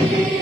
You.